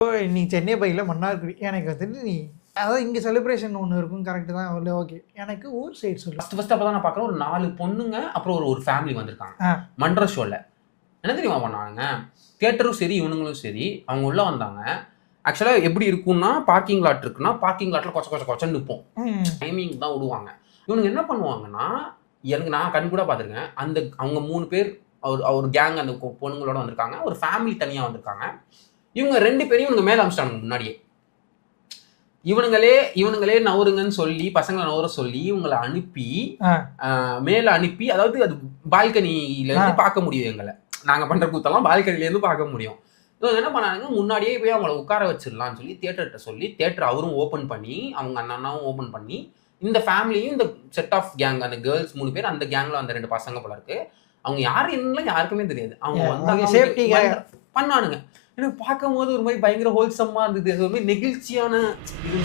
நீ சென்னை பையில மன்னார்குடி எனக்கு வந்துட்டு நீ அதாவது இங்க செலிப்ரேஷன் ஒண்ணு இருக்கும் கரெக்ட் தான் ஓகே. எனக்கு ஊர் சைடு சொல்லு. ஃபர்ஸ்ட் அப்பதான் நான் பார்க்குறேன் ஒரு 4 பொண்ணுங்க அப்புறம் ஒரு ஃபேமிலி வந்திருக்காங்க மன்ற ஷோல. என்ன தெரியுமா பண்ணானுங்க, தியேட்டரும் சரி இவனுங்களும் சரி அவங்க உள்ள வந்தாங்க. ஆக்சுவலாக எப்படி இருக்கும்னா பார்க்கிங் லாட் இருக்குன்னா பார்க்கிங் லாட்டில் கொச்சன்னு நிற்போம், டைமிங் தான் விடுவாங்க. இவனுங்க என்ன பண்ணுவாங்கன்னா, எனக்கு நான் கண் கூட பார்த்துருக்கேன், அந்த அவங்க 3 பேர் ஒரு கேங் அந்த பொண்ணுங்களோட வந்திருக்காங்க, ஒரு ஃபேமிலி தனியாக வந்திருக்காங்க. இவங்க 2 பேரையும் இவனுங்க மேலே அமிச்சிட்டானுங்க முன்னாடியே. இவனுங்களே நவருங்கன்னு சொல்லி பசங்களை நவர சொல்லி இவங்களை அனுப்பி மேல அனுப்பி, அதாவது அது பால்கனில இருந்து பார்க்க முடியும், எங்களை நாங்க பண்ற கூத்தெல்லாம் பால்கனில இருந்து பார்க்க முடியும். இவங்க என்ன பண்ணாங்க, முன்னாடியே போய் அவங்கள உட்கார வச்சிடலாம்னு சொல்லி தியேட்டர்கிட்ட சொல்லி தியேட்டர் அவரும் ஓப்பன் பண்ணி அவங்க அண்ணாவும் ஓப்பன் பண்ணி இந்த ஃபேமிலியும் இந்த செட் ஆஃப் கேங் அந்த கேர்ள்ஸ் 3 பேர் அந்த கேங்ல அந்த 2 பசங்க போல இருக்கு, அவங்க யாரு என்னன்னு யாருக்குமே தெரியாது. அவங்க வந்தாங்க பண்ணானுங்க. எனக்கு பார்க்கும் போது ஒரு மாதிரி பயங்கர ஹோல்சம்மா இருந்தது, ஒரு மாதிரி நெகிழ்ச்சியான இது.